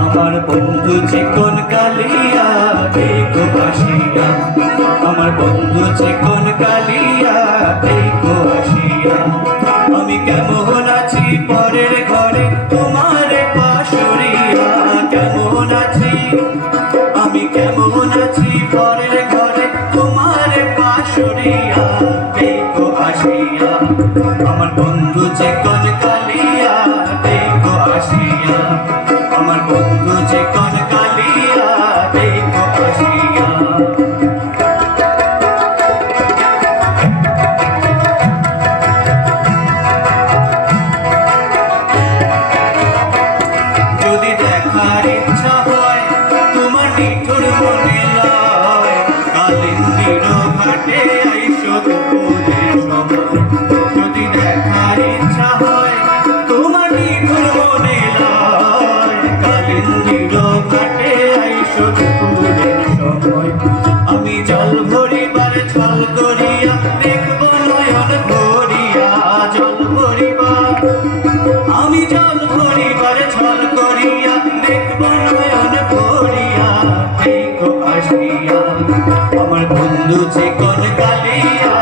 আমার বন্ধু চিকন কালিয়া দেখো আসিয়া, আমার বন্ধু চিকন কালিয়া দেখো আসিয়া। আমি কেমন আছি পরের ঘরে তোমার পাশরিয়া, কেমন আছি আমি কেমন আছি পরের ঘরে তোমার পাশরিয়া দেখো আসিয়া। আমার বন্ধু চিকন কালিয়া দেখো আসিয়া, আমার বন্ধু চিকন কালিয়া দেখো আসিয়া। যদি দেখার ইচ্ছা হয় তোমার নিঠুর মনে লয়, কালিন্দির ঘাটে আইসো দুপুরের সময়। যদি দেখার ইচ্ছা হয় তোমার নিঠুর মনে লয়, কালিন্দির ঘাটে আইসো দুপুরের সময়। আমি জল ভরিবার ছল করিয়া দেখব নয়ন ভরিয়া, জল ভরিবার আমি জল ভরিবার ছল করিয়া দেখব নয়ন ভরিয়া দেখো আসিয়া। আমার বন্ধু চিকন কালিয়া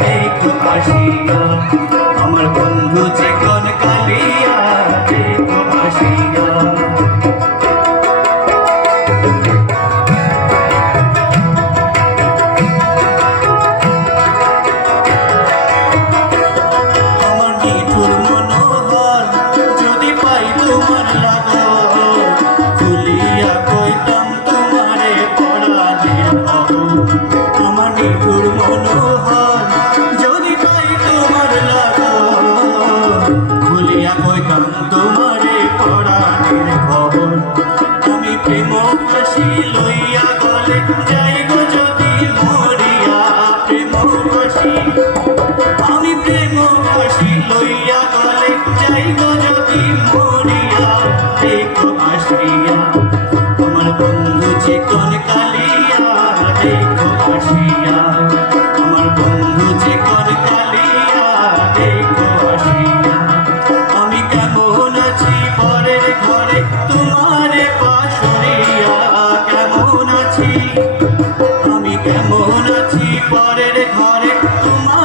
দেখো আসিয়া, আমার বন্ধু চিকন কালিয়া দেখো আসিয়া। আমার নিঠুর মনোহর যদি পাই তোমার লাগর, খুলিয়া কইতাম তোমারে পরাণের খবর। আমার নিঠুর মনোহর যদি পাই তোমার লাগর, খুলিয়া কইতাম তোমারে পরাণের খবর। আমি প্রেম ফাঁসি লইয়া গলে যাই গো যদি মরিয়া, প্রেম ফাঁসি আমি প্রেম ফাঁসি লইয়া গলে যাই গো যদি মরিয়া দেখো আসিয়া। আমার বন্ধু চিকন কালিয়া দেখো আসিয়া, আমার বন্ধু চিকন কালিয়া দেখো আসিয়া। আমি কেমন আছি পরের ঘরে তোমার পাশরিয়া, কেমন আছি আমি কেমন আছি পরের ঘরে তোমার